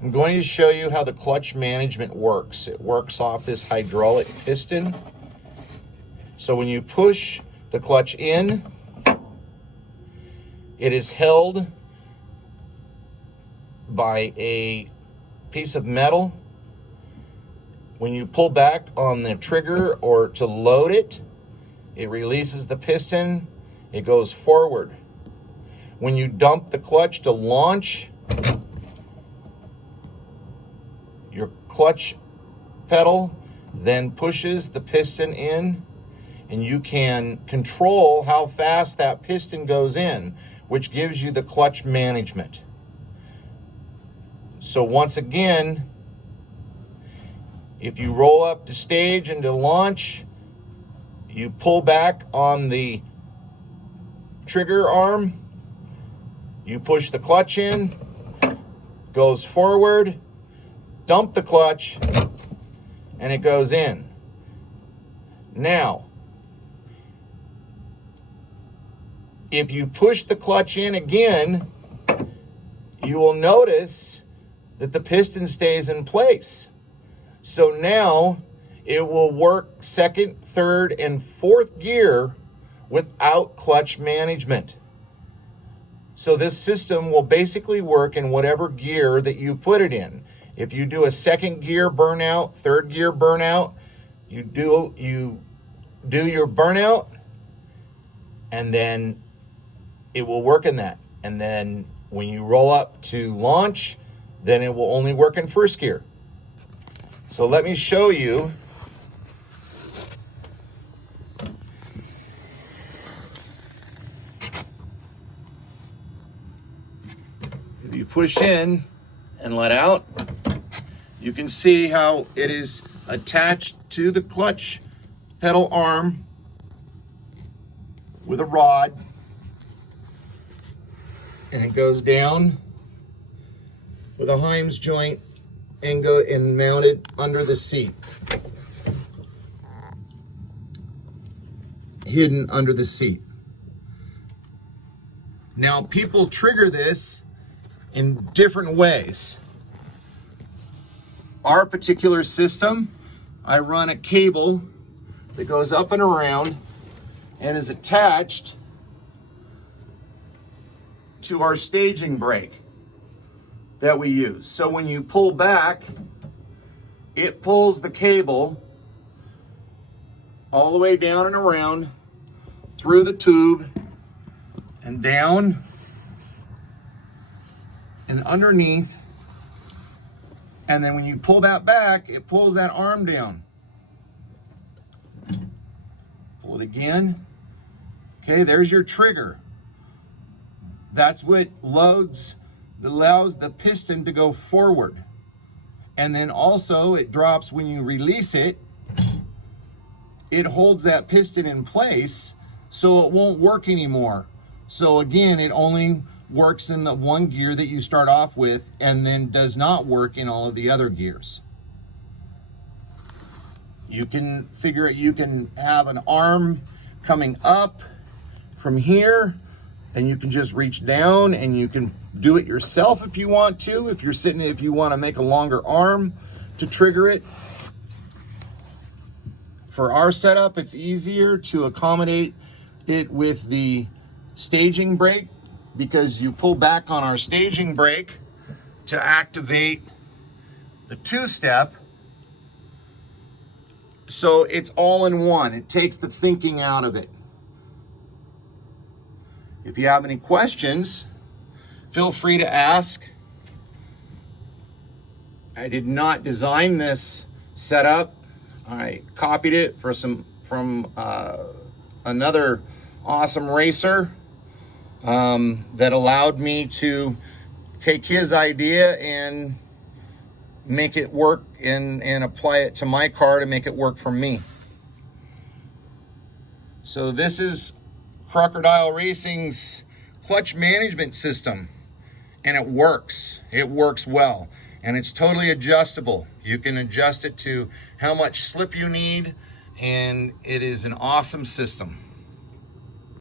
I'm going to show you how the clutch management works. It works off this hydraulic piston. So when you push the clutch in, it is held by a piece of metal. When you pull back on the trigger or to load it, it releases the piston, it goes forward. When you dump the clutch to launch, your clutch pedal then pushes the piston in, and you can control how fast that piston goes in, which gives you the clutch management. So once again, if you roll up to stage and to launch, you pull back on the trigger arm, you push the clutch in, goes forward, dump the clutch, and it goes in. Now, if you push the clutch in again, you will notice that the piston stays in place. So now it will work second, third, and fourth gear without clutch management. So this system will basically work in whatever gear that you put it in. If you do a second gear burnout, third gear burnout, you do your burnout, and then it will work in that. And then when you roll up to launch, then it will only work in first gear. So let me show you. If you push in and let out, you can see how it is attached to the clutch pedal arm with a rod, and it goes down with a Heims joint and mounted under the seat, hidden under the seat. Now, people trigger this in different ways. Our particular system, I run a cable that goes up and around and is attached to our staging brake that we use. So when you pull back, it pulls the cable all the way down and around through the tube and down and underneath. And then when you pull that back, it pulls that arm down. Pull it again. Okay, there's your trigger. That's what allows the piston to go forward. And then also it drops when you release it. It holds that piston in place so it won't work anymore. So again, it only works in the one gear that you start off with and then does not work in all of the other gears. You can have an arm coming up from here, and you can just reach down and you can do it yourself if you want to. If you want to make a longer arm to trigger it. For our setup, it's easier to accommodate it with the staging brake, because you pull back on our staging brake to activate the two-step. So it's all in one. It takes the thinking out of it. If you have any questions, feel free to ask. I did not design this setup. I copied it from another awesome racer that allowed me to take his idea and make it work and apply it to my car to make it work for me. So this is Crocodile Racing's clutch management system, and it works. It works well, and it's totally adjustable. You can adjust it to how much slip you need, and it is an awesome system.